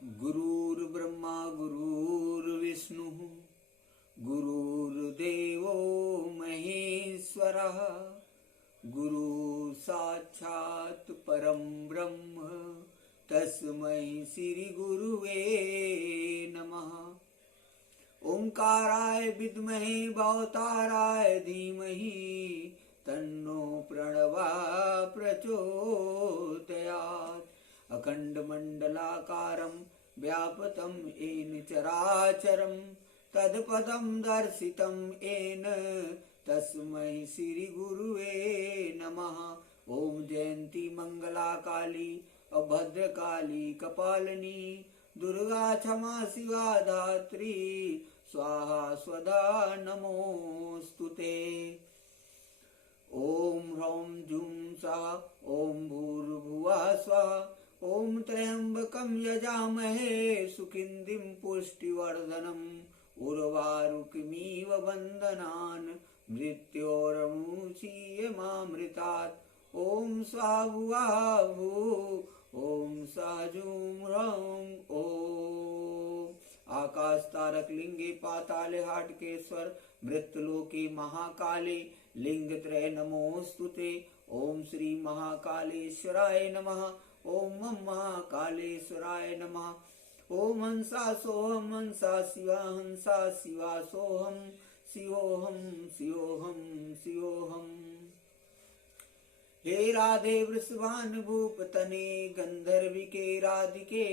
गुरुर्ब्रह्मा गुरुर्विष्णुः गुरुर्देवो महेश्वरः गुरु साक्षात् परं ब्रह्म तस्मै श्री गुरुवे नमः। ओंकाराय विद्महे भवताराय धीमहि तन्नो प्रणवा प्रचोदयात्। अखण्डमण्डलाकारं व्याप्तं येन चराचरं तत्पदं दर्शितं येन तस्मै श्रीगुरुवे नमः। ॐ जयन्ती मंगला काली अभद्रकाली कपालिनी दुर्गा क्षमा शिवा धात्री स्वाहा स्वधा नमोस्तुते। ओम ह्रौं जूं स्वाहा ओम भूर्भुवः स्वाहा ओम त्र्यंबकं यजामहे सुगन्धिं पुष्टिवर्धनम् उर्वारुकमिव बन्धनान् मृत्योर्मुचीयमामृतात्। ओम स्वाहा भुवः भुः ओम स्वाहा जूं ह्रौं ओम। आकाश तारक लिंगे पाताले हाटकेश्वर मृत्युलोके महाकाले लिंग त्रय नमोस्तुते। ओम श्री महाकालेश्वराय नमः। ओम महाकालेश्वराय नमः। ओम हंसा सोहम हंसा शिवा सोहम शिवोहम शिवोहम शिवोहम। हे राधे वृषभानुभूप तने गंधर्विके राधिके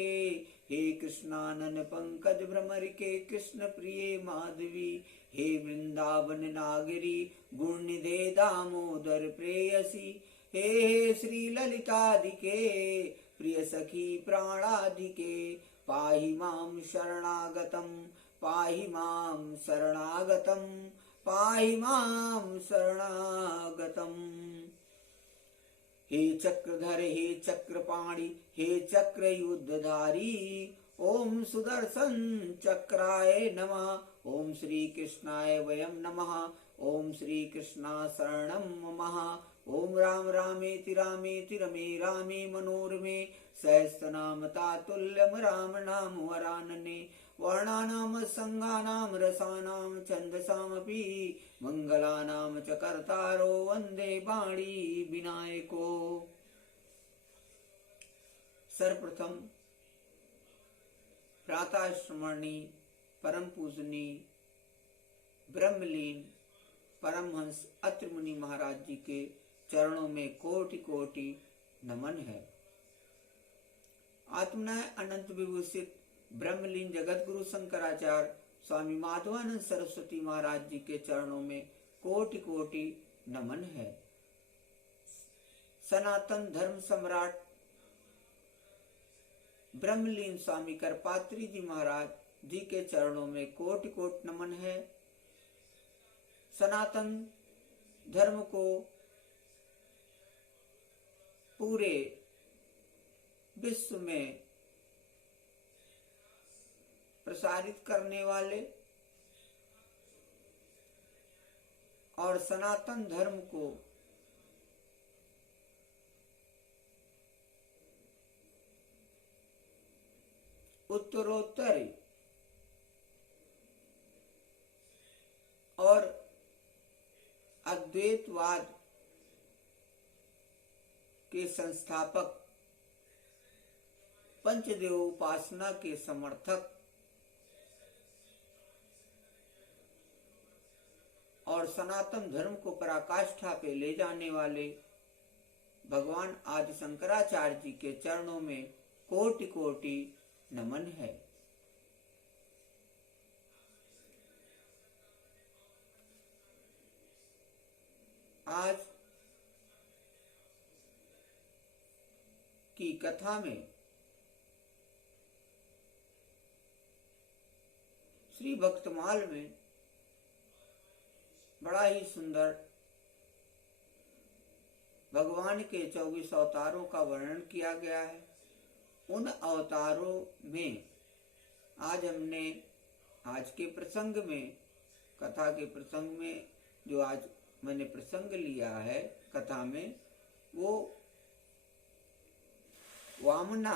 हे कृष्णानन पंकज भ्रमरिके कृष्ण प्रिय माधवी हे वृंदावन नागरी गुणनिधे दामोदर प्रेयसी हे श्री ललिताधिके प्रिय सखी प्राणाधिके पाहि मां शरणागतं पाहि मां शरणागतं पाहि मां शरणागतम्। हे चक्रधर हे चक्रपाणि हे चक्रयुद्धधारी ओम सुदर्शन चक्राय नमः। ओम श्री कृष्णाय वयं नमः। ओम श्री कृष्णा शरणं मम। ओम राम रामेति रामेति रमे रामे मनोरमे सहस्रनाम तातुल्यं राम नाम वरानने। वर्णानाम संगानाम रसानाम छन्दसामपि मंगलानाम च कर्तारो वंदे वाणी विनायको। सर्वप्रथम प्रातः स्मरणी परम पूजनी ब्रह्मलीन परमहंस अत्रि मुनि महाराज जी के चरणों में कोटि कोटि नमन है। आत्मनय अनंत विभूषित ब्रह्मलीन जगत गुरु शंकराचार्य स्वामी माधवानंद सरस्वती महाराज जी के चरणों में कोटि कोटि नमन है। सनातन धर्म सम्राट ब्रह्मलीन स्वामी करपात्री जी महाराज जी के चरणों में कोटि कोटि नमन है। सनातन धर्म को पूरे विश्व में प्रसारित करने वाले और सनातन धर्म को उत्तरोत्तर और अद्वैतवाद के संस्थापक पंचदेव उपासना के समर्थक और सनातन धर्म को पराकाष्ठा पे ले जाने वाले भगवान आदि शंकराचार्य जी के चरणों में कोटि कोटि नमन है। आज की कथा में श्री भक्तमाल में बड़ा ही सुंदर भगवान के 24 अवतारों का वर्णन किया गया है। उन अवतारों में आज हमने आज के प्रसंग में कथा के प्रसंग में जो आज मैंने प्रसंग लिया है कथा में वो वामना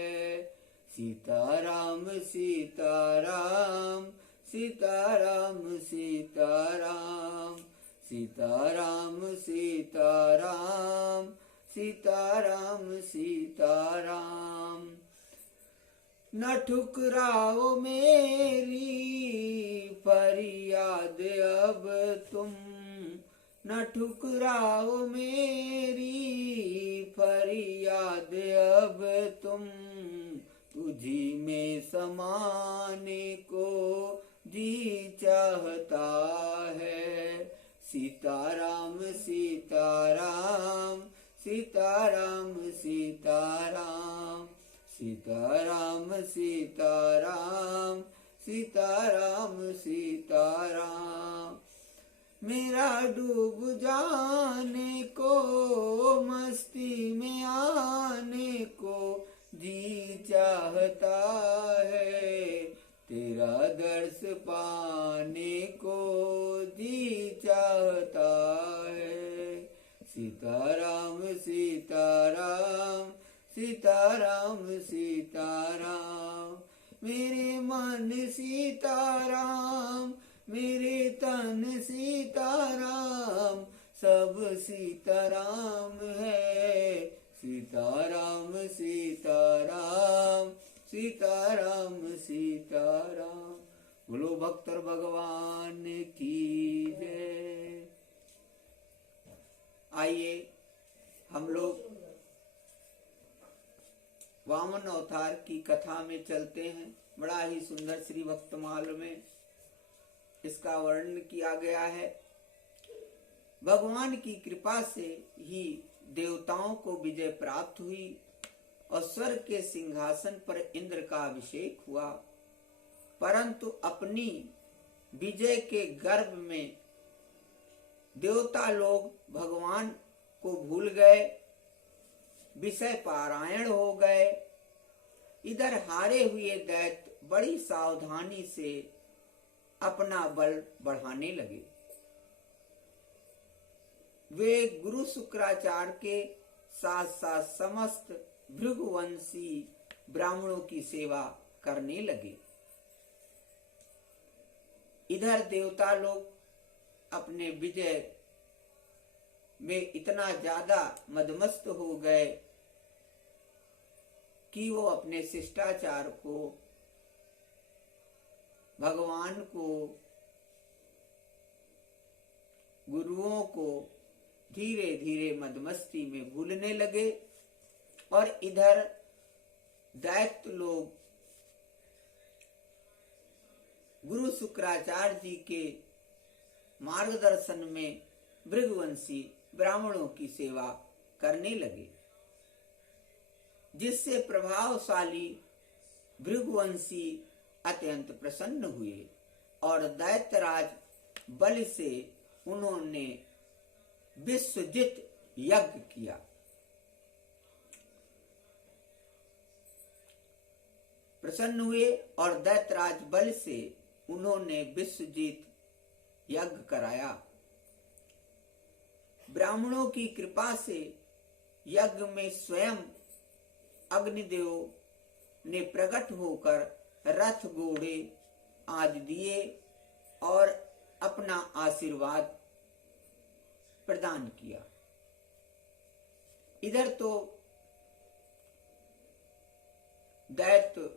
सीताराम सीताराम सीताराम सीताराम सीताराम सीताराम सीताराम सीताराम। न ठुकराओ मेरी फरियाद अब तुम, न ठुकराओ मेरी फरियाद अब तुम, तुझी में समाने को जी चाहता है। सीताराम सीताराम सीताराम सीताराम सीताराम सीताराम सीताराम सीताराम। मेरा डूब जाने को मस्ती में आने को जी चाहता है, तेरा दर्श पाने को जी चाहता है। सीताराम सीताराम सीताराम सीताराम। मेरे मन सीताराम मेरे तन सीताराम, सब सीताराम है। सीताराम सीताराम सीताराम सीताराम। बोलो भक्तर भगवान की जय। आइए हम लोग वामन अवतार की कथा में चलते हैं। बड़ा ही सुंदर श्री भक्तमाल में इसका वर्णन किया गया है। भगवान की कृपा से ही देवताओं को विजय प्राप्त हुई और स्वर्ग के सिंहासन पर इंद्र का अभिषेक हुआ, परंतु अपनी विजय के गर्व में देवता लोग भगवान को भूल गए, विषय पारायण हो गए। इधर हारे हुए दैत्य बड़ी सावधानी से अपना बल बढ़ाने लगे। वे गुरु शुक्राचार्य के साथ साथ समस्त भृगुवंशी ब्राह्मणों की सेवा करने लगे। इधर देवता लोग अपने विजय में इतना ज्यादा मदमस्त हो गए कि वो अपने शिष्टाचार को, भगवान को, गुरुओं को धीरे धीरे मदमस्ती में भूलने लगे। और इधर दैत्य लोग गुरु शुक्राचार्य जी के मार्गदर्शन में भृगुवंशी ब्राह्मणों की सेवा करने लगे, जिससे प्रभावशाली भृगुवंशी अत्यंत प्रसन्न हुए और दैत्यराज बलि से उन्होंने विश्वजित यज्ञ किया। प्रसन्न हुए और दैत्यराज बलि से उन्होंने विश्वजित यज्ञ कराया। ब्राह्मणों की कृपा से यज्ञ में स्वयं अग्निदेव ने प्रकट होकर रथ घोड़े आदि दिए और अपना आशीर्वाद प्रदान किया। इधर तो दैत्य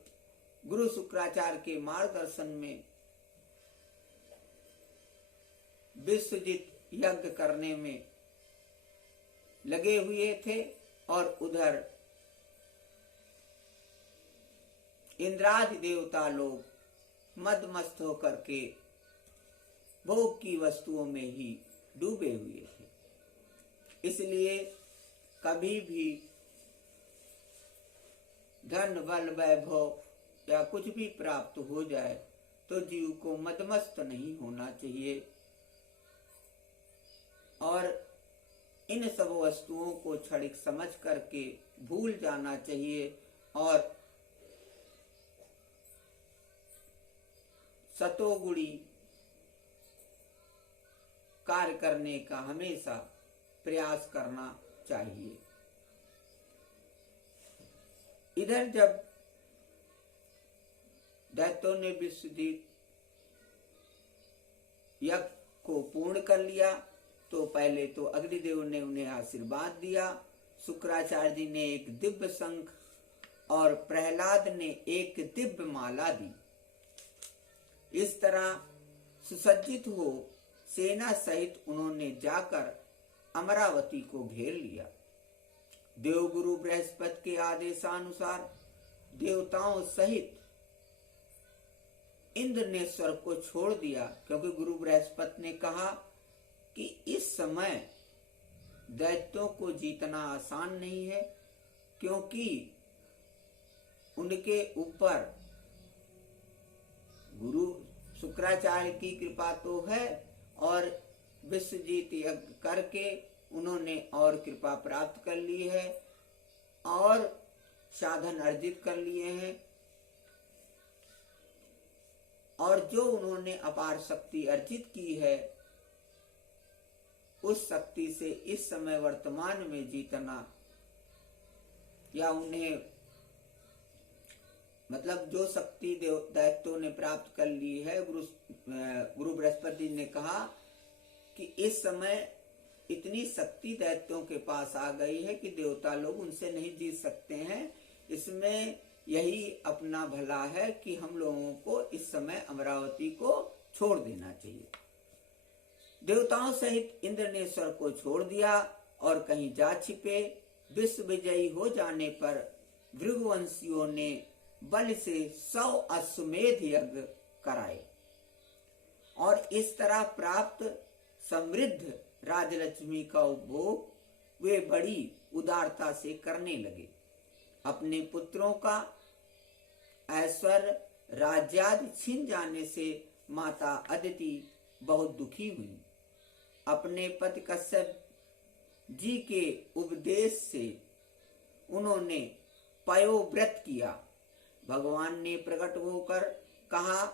गुरु शुक्राचार्य के मार्गदर्शन में विश्वजित यज्ञ करने में लगे हुए थे और उधर इंद्रादि देवता लोग मदमस्त होकर के भोग की वस्तुओं में ही डूबे हुए थे। इसलिए कभी भी धन बल वैभव या कुछ भी प्राप्त हो जाए तो जीव को मदमस्त नहीं होना चाहिए और इन सब वस्तुओं को क्षणिक समझ करके भूल जाना चाहिए और सतोगुणी कार्य करने का हमेशा प्रयास करना चाहिए। इधर जब दैत्यों ने विश्वजीत यज्ञ को पूर्ण कर लिया तो पहले तो अग्निदेव ने उन्हें आशीर्वाद दिया, शुक्राचार्य जी ने एक दिव्य शंख और प्रहलाद ने एक दिव्य माला दी। इस तरह सुसज्जित हो सेना सहित उन्होंने जाकर अमरावती को घेर लिया। देवगुरु बृहस्पति के आदेशानुसार देवताओं सहित इंद्र ने स्वर्ग को छोड़ दिया, क्योंकि गुरु बृहस्पति ने कहा कि इस समय दैत्यों को जीतना आसान नहीं है, क्योंकि उनके ऊपर गुरु शुक्राचार्य की कृपा तो है और विश्वजीत यज्ञ करके उन्होंने और कृपा प्राप्त कर ली है और साधन अर्जित कर लिए हैं, और जो उन्होंने अपार शक्ति अर्जित की है उस शक्ति से इस समय वर्तमान में जीतना या उन्हें मतलब जो शक्ति दैत्यों ने प्राप्त कर ली है, गुरु बृहस्पति ने कहा कि इस समय इतनी शक्ति दैत्यों के पास आ गई है कि देवता लोग उनसे नहीं जीत सकते हैं। इसमें यही अपना भला है कि हम लोगों को इस समय अमरावती को छोड़ देना चाहिए। देवताओं सहित इंद्र ने स्वर्ग को छोड़ दिया और कहीं जा छिपे। विश्व विजयी हो जाने पर भृगुवंशियों ने बल से 100 अश्वमेध यज्ञ कराए और इस तरह प्राप्त समृद्ध राजलक्ष्मी का उपभोग वे बड़ी उदारता से करने लगे। अपने पुत्रों का ऐश्वर्य राज्यादि छीन जाने से माता अदिति बहुत दुखी हुई। अपने पति कश्यप जी के उपदेश से उन्होंने पयोव्रत किया। भगवान ने प्रकट होकर कहा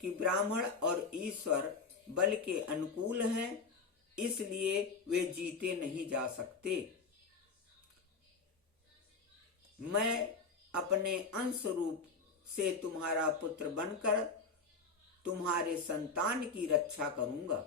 कि ब्राह्मण और ईश्वर बल के अनुकूल हैं, इसलिए वे जीते नहीं जा सकते। मैं अपने अंश रूप से तुम्हारा पुत्र बनकर तुम्हारे संतान की रक्षा करूंगा।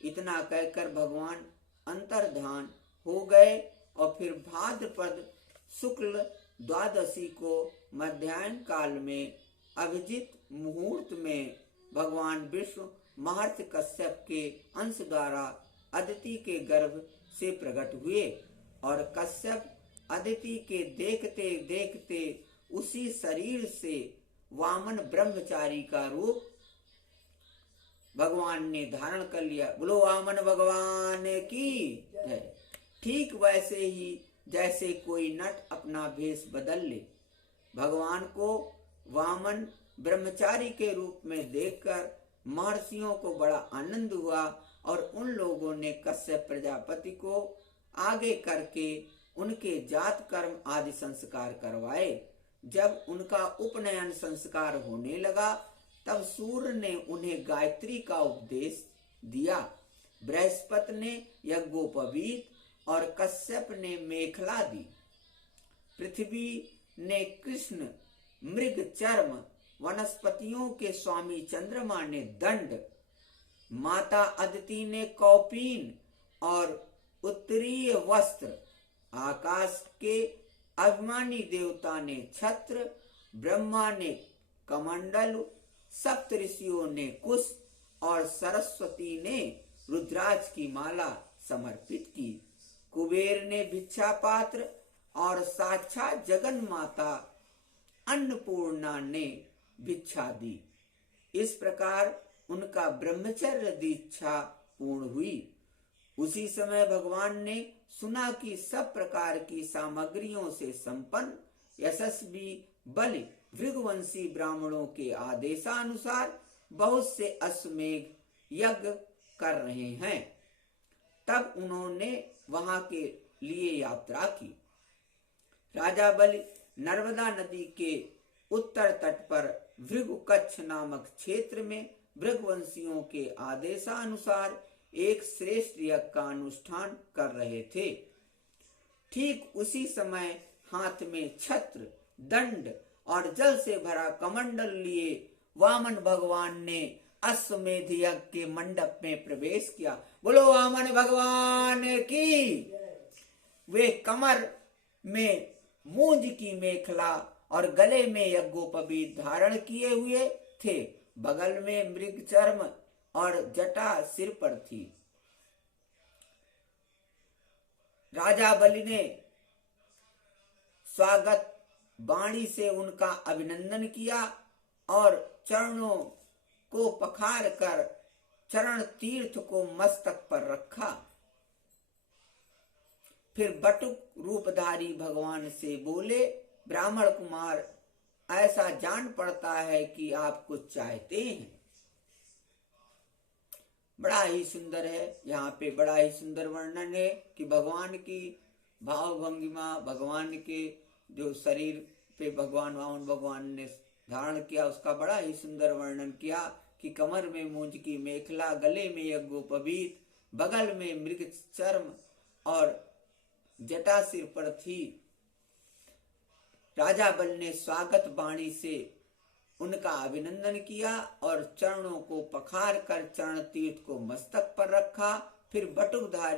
इतना कहकर भगवान अंतर्धान हो गए और फिर भाद्रपद शुक्ल द्वादशी को मध्याह्न काल में अभिजित मुहूर्त में भगवान विष्णु महर्षि कश्यप के अंश द्वारा अदिति के गर्भ से प्रकट हुए और कश्यप अदिति के देखते देखते उसी शरीर से वामन ब्रह्मचारी का रूप भगवान ने धारण कर लिया। बोलो वामन भगवान की जय। ठीक वैसे ही जैसे कोई नट अपना भेष बदल ले। भगवान को वामन ब्रह्मचारी के रूप में देखकर महर्षियों को बड़ा आनंद हुआ और उन लोगों ने कश्यप प्रजापति को आगे करके उनके जात कर्म आदि संस्कार करवाए। जब उनका उपनयन संस्कार होने लगा तब सूर्य ने उन्हें गायत्री का उपदेश दिया। बृहस्पति ने यज्ञोपवीत और कश्यप ने मेखला दी। पृथ्वी ने कृष्ण, मृग चर्म, वनस्पतियों के स्वामी चंद्रमा ने दंड, माता अदिति ने कौपीन और उत्तरीय वस्त्र, आकाश के अभिमानी देवता ने छत्र, ब्रह्मा ने कमंडल, सप्त ऋषियों ने कुश और सरस्वती ने रुद्राक्ष की माला समर्पित की। कुबेर ने भिक्षा पात्र और साक्षात जगन माता अन्नपूर्णा ने भिक्षा दी। इस प्रकार उनका ब्रह्मचर्य दीक्षा पूर्ण हुई। उसी समय भगवान ने सुना कि सब प्रकार की सामग्रियों से संपन्न यशस्वी बलि भृगुवंशी ब्राह्मणों के आदेशानुसार बहुत से अश्वमेध यज्ञ कर रहे हैं। तब उन्होंने वहां के लिए यात्रा की। राजा बलि नर्मदा नदी के उत्तर तट पर भृगु कच्छ नामक क्षेत्र में भृगुवंशियों के आदेशानुसार एक श्रेष्ठ यज्ञ का अनुष्ठान कर रहे थे। ठीक उसी समय हाथ में छत्र, दंड और जल से भरा कमंडल लिए वामन भगवान ने अश्वमेध यज्ञ के मंडप में प्रवेश किया। बोलो वामन भगवान की। वे कमर में मूंज की मेखला और गले में यज्ञोपवीत धारण किए हुए थे। बगल में मृग चर्म और जटा सिर पर थी। राजा बलि ने स्वागत वाणी से उनका अभिनंदन किया और चरणों को पखार कर चरण तीर्थ को मस्तक पर रखा। फिर बटुक रूपधारी भगवान से बोले, ब्राह्मण कुमार, ऐसा जान पड़ता है कि आप कुछ चाहते हैं। बड़ा ही सुंदर है, यहाँ पे बड़ा ही सुंदर वर्णन है कि भगवान की भाव भंगिमा, भगवान के जो शरीर पे भगवान वामन भगवान ने धारण किया उसका बड़ा ही सुंदर वर्णन किया कि कमर में मूंज की मेखला, गले में यज्ञोपवीत, बगल में मृग चर्म और जटा सिर पर थी। राजा बल ने स्वागत वाणी से उनका अभिनंदन किया और चरणों को पखार कर चरण तीर्थ को मस्तक पर रखा। फिर बटुकधारी